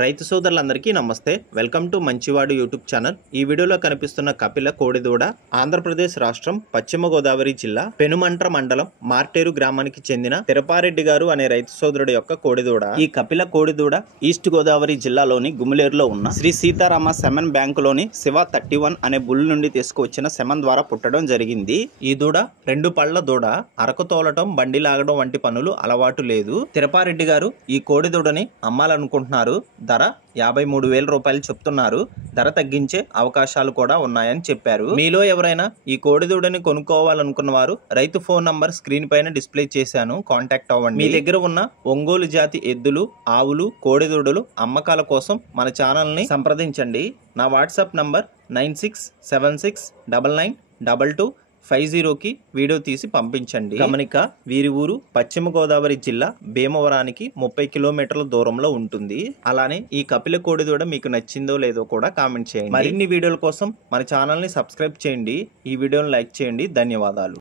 రైతు సోదరులందరికీ నమస్తే. వెల్కమ్ టు మంచివాడు యూట్యూబ్ ఛానల్. ఈ వీడియోలో కనిపిస్తున్న కపిల కోడిదూడ ఆంధ్రప్రదేశ్ రాష్ట్రం పశ్చిమ గోదావరి జిల్లా పెనుమంట్ర మండలం మార్టేరు గ్రామానికి చెందిన తిరుపారెడ్డి గారు అనే రైతు సోదరుడి యొక్క కోడిదూడ. ఈ కపిల కోడిదూడ ఈస్ట్ గోదావరి జిల్లాలోని గుమిలేరులో ఉన్న శ్రీ సీతారామ సెమన్ బ్యాంకులోని శివ 31 అనే బుల్ నుండి తీసుకువచ్చిన సెమన్ ద్వారా పుట్టడం జరిగింది. ఈ దూడ 2 పళ్ల దూడ. అరకు తోలటం, బండి లాగడం వంటి పనులు అలవాటు లేదు. తిరుపారెడ్డి గారు ఈ కోడిదూడని అమ్మాలనుకుంటున్నారు. ధర 53,000 రూపాయలు చెప్తున్నారు. ధర తగ్గించే అవకాశాలు కూడా ఉన్నాయని చెప్పారు. మీలో ఎవరైనా ఈ కోడిదూడని కొనుక్కోవాలనుకున్న వారు రైతు ఫోన్ నంబర్ స్క్రీన్ పైన డిస్ప్లే చేశాను, కాంటాక్ట్ అవ్వండి. మీ దగ్గర ఉన్న ఒంగోలు జాతి ఎద్దులు, ఆవులు, కోడిదూడలు అమ్మకాల కోసం మన ఛానల్ ని సంప్రదించండి. నా వాట్సాప్ నంబర్ 9676992250కి వీడియో తీసి పంపించండి. గమనిక, వీరి ఊరు పశ్చిమ గోదావరి జిల్లా భీమవరానికి 30 కిలోమీటర్ల దూరంలో ఉంటుంది. అలానే ఈ కపిల కోడిదూడ మీకు నచ్చిందో లేదో కూడా కామెంట్ చేయండి. మరిన్ని వీడియోల కోసం మన ఛానల్ ని సబ్స్క్రైబ్ చేయండి. ఈ వీడియోని లైక్ చేయండి. ధన్యవాదాలు.